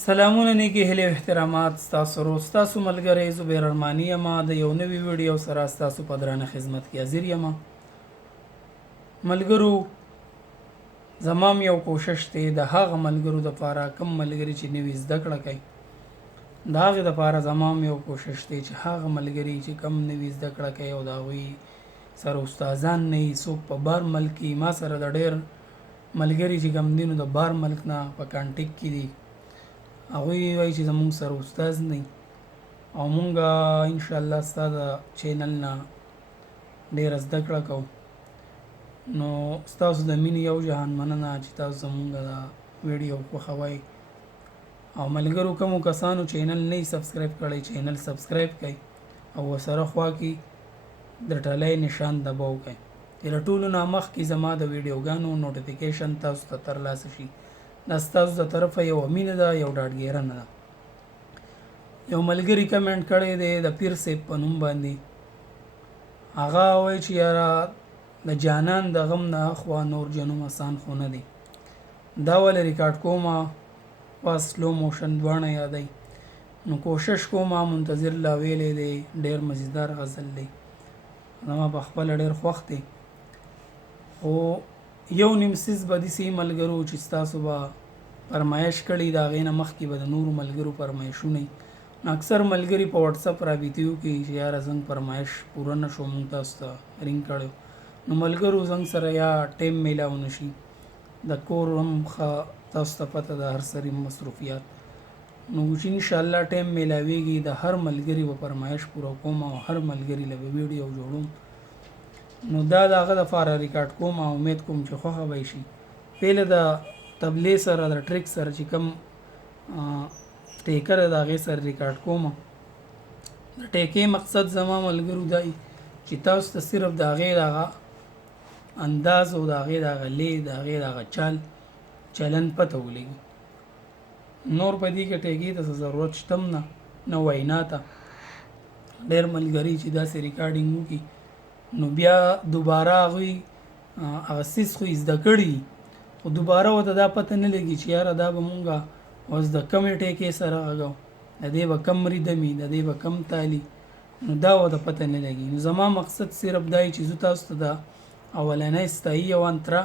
سلامونه نیکی هیله او احترامات ستاسو روز ستاسو ملګری زبیر ارمانی یم د یو نوي ویډیو سره ستاسو په درانه خدمت کې حاضر یم ملګرو زمام یو کوشش دی د هغه ملګرو دپاره کم ملګري چې نوي زده کړه کوي د هغې دپاره زمام یو کوشش دی چې هغه ملګري چې کم نوي زده کړه کوي او د هغوی سره استادان نه وي څوک په بار ملک کې ما سره د ډېر ملګري چې کم دي نو د بار ملک نه په کانټیکټ کې دي هغوی وایي چې زموږ سره استاد نه او مونږ انشاءالله ستا د چینل نه ډېره زده کړه کوو نو ستاسو د مینې یو جهان مننه چې تاسو زموږ دا ویډیو خوښوئ او ملګرو کومو کسانو چینل نه سبسکرایب کړی چینل سبسکرایب کړئ او ورسره خوا کې د ټلۍ نشان دباو کړئ چې له ټولو نه مخکې زما د ویډیوګانو نوټیفیکیشن تاسو ته ترلاسه شي دا ستاسو د طرفه یو مینه ده یو ډاډګیرنه ده یو ملګري کمنټ کړی دی د پیر صاحب په نوم باندې هغه وایي چې یاره د جانان د غم نه اخوا نور جنوم آسان خو نه دی دا ولې ریکارډ کوم په سلو موشن دواړه یادوي نو کوشش کوم منتظر لا ویلې دی ډېر مزیدار غزل دی زما په خپله ډېر خوښ دی خو یو نیم څیز به داسې ملګرو چې ستاسو به فرمایش کړي د هغې نه مخکې به د نورو ملګرو فرمایشونه اکثر ملګري په وټساپ رابطیو کې چې یاره زنګ فرمایش پوره نه شو مونږ تاسو ته رینګ کړی نو ملګرو زنګ سره یا ټیم میلاو نه شي د کور هم ښه تاسو ته پته د هر سړي مصروفیات نو چې انشاءالله ټیم میلاویږي د هر ملګري به فرمایش پوره کوم او هر ملګري له به ویډیو جوړوم نو دا د هغه دپاره ریکارډ کوم او امید کوم چې خوښه به شي پهله د تبلې سره د ټریک سره چې کوم ټیکر د هغې سره ریکارډ کوم د ټیکې مقصد زما ملګرو دی چې تاسو ته صرف د هغې دغه انداز او د هغې دغه لې د هغې دغه چلن پته ولګي نور په دې کې ټیکې ته څه ضرورت شته هم نه وینا ته ډېر ملګري چې داسې ریکارډینګ وکړي نو بیا دوباره هغوی هغه څیز خو زده کړي خو دوباره ورته دا پته نه لګي چې یاره دا به مونږ اوس د کمې ټیکې سره غږو د دې به کم ریدمي د دې به کم تالي نو دا ورته پته نه لګي نو زما مقصد صرف دا چې زه تاسو ته د اولنۍ ستایي او انتره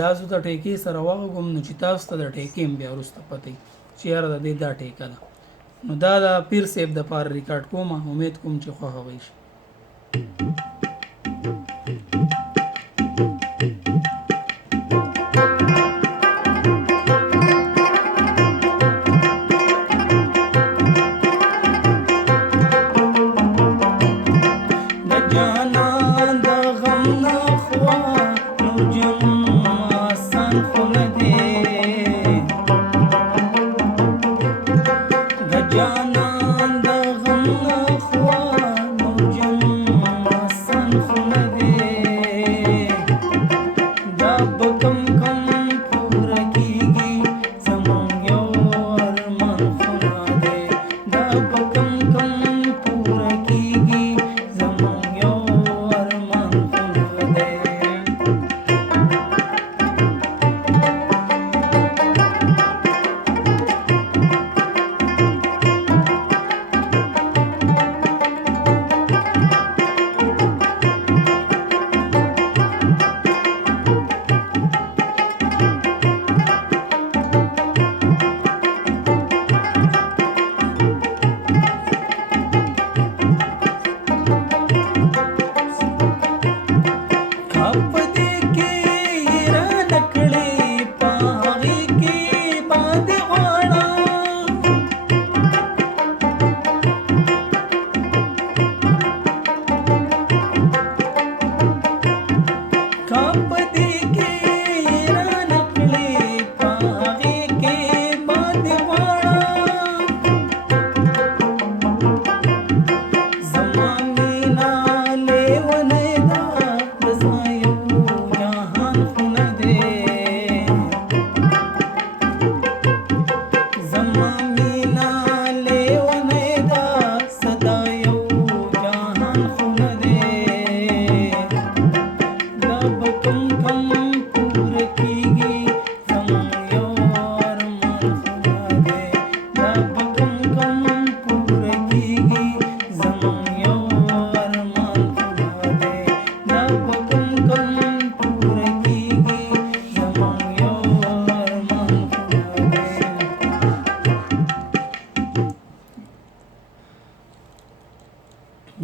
دا زه د ټیکې سره وغږم نو چې تاسو ته د ټیکې هم بیا وروسته پته وي چې یاره د دې دا ټیکه ده نو دا د پیر صاحب دپاره ریکارډ کوم امید کوم چې خوښوئ شي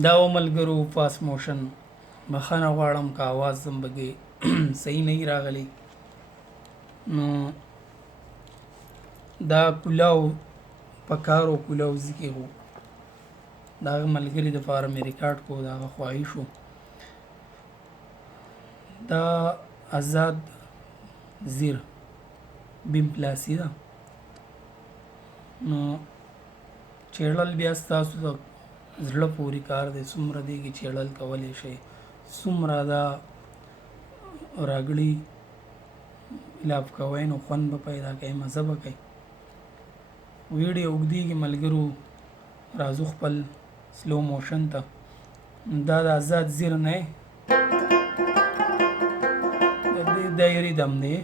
دا و ملګرو فاست موشن بخښنه غواړم که اواز زم بګې صحیح نه راغلی. نو دا کلاو په کار او کلاوزي کې و، د هغه ملګري دپاره مې ریکارډ کو، د هغه خواهش و. دا آزاد زیر بیم پلاسي ده. نو چیړل بیا ستاسو د زړه پورې کار دی، څومره دی کې چیړل کولی شئ، څومره دا راګړي لاف کوئ نو خوند به پیدا کوي، مزه به کوي. ویډیو اوږدېږي ملګرو، راځو خپل سلو موشن ته. دا د آزاد زیر نه د دایري دم دی.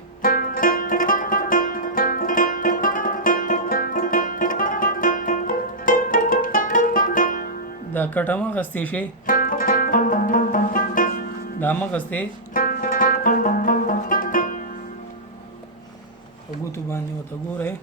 دا کټ هم اخیستی شئ، دا هم اخیستی په ګوتو باندې ورته ګورئ.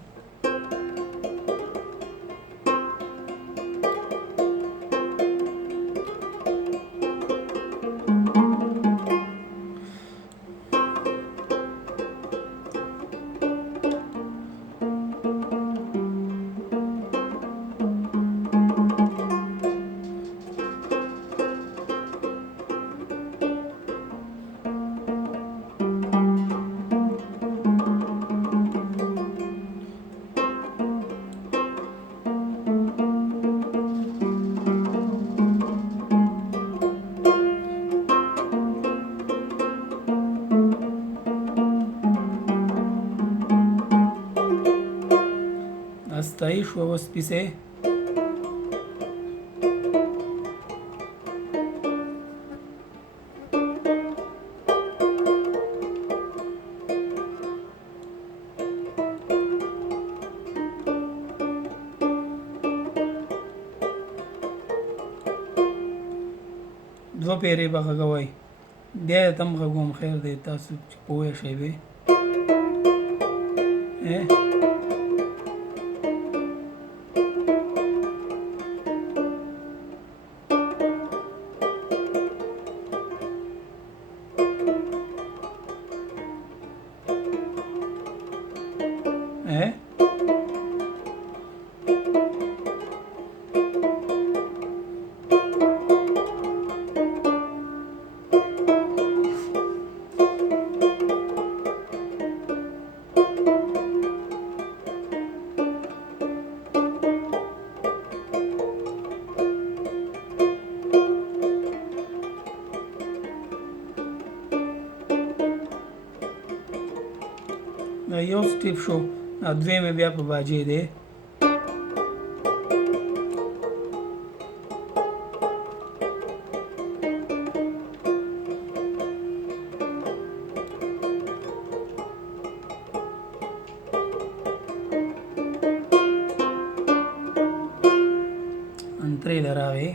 استایی شو اوس پیسې دوه پیرې به غږوئ، بیا یې تم غږوم، خیر دی تاسو چې پوه شئ بې یو سټیپ شو، دویمې بیا په باجې دی. انترې له راغی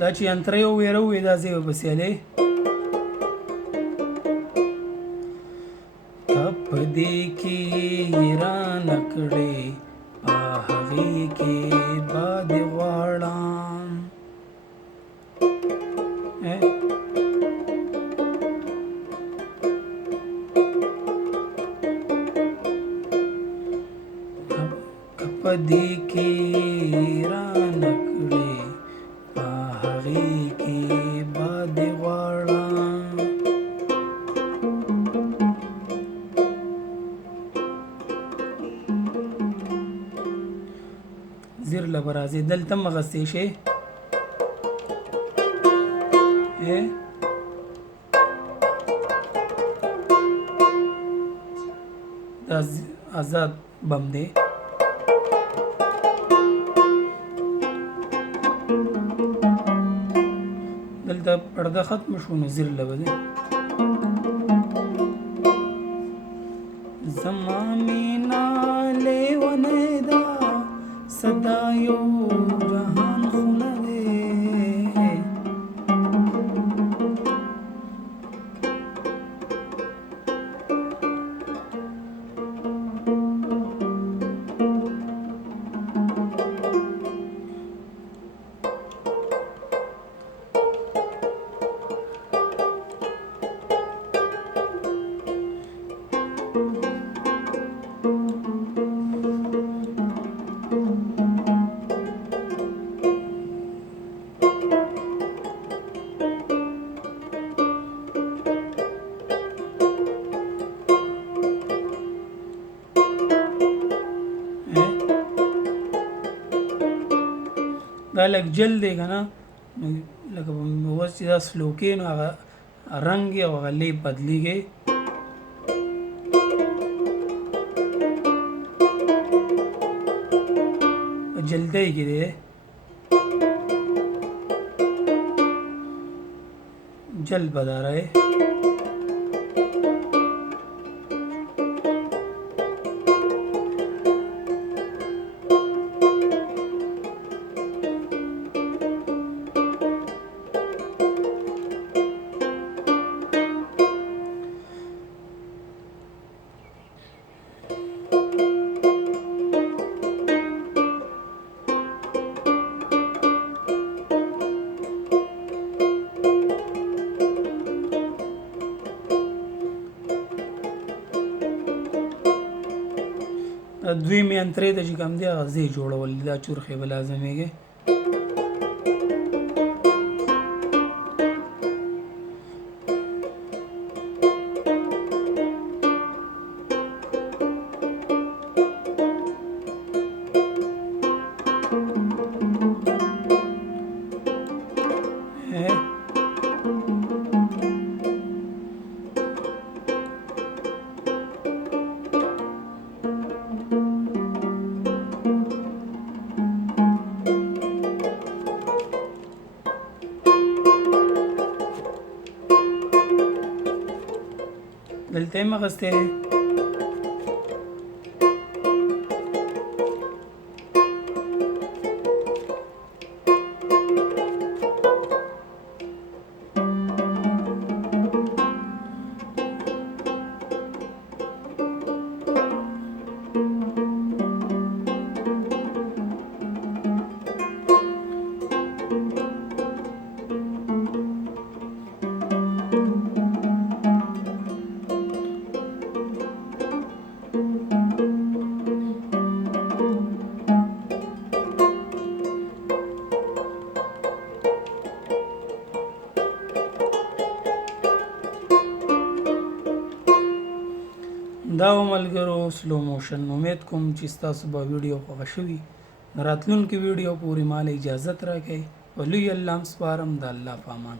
دا چې انترې وویره ووی دا ځای به بسیالې کپ دې کې رانه کړې په هغې کې به دې غواړم کپ دې کې رانه کړې په هغې کې به دې غواړم زیر له به راځې دلته هم اخیستی شئ دا آزاد بم دی. دلته پرده ختم شو نو زیر له به دی. زما مینا لیونی دا صدا یو جهان دا لږ جل دی که نه نو لکه اوس چې دا سلو کې نو هغه رنګ یې او هغه لیب بدلیږي په جلدی کې دی जल बता रहे دوی میانترې ته چې کوم دی هغه ځای جوړول دا چورخې به لازمیږي دلته یې مغستی دی دا ملګرو سلو موشن امید کوم چې ستاسو به ویډیو خوښه شوي راتلونکي ویډیو پورې مال اجازت راکړئ ولوی الله سپارم د الله په امان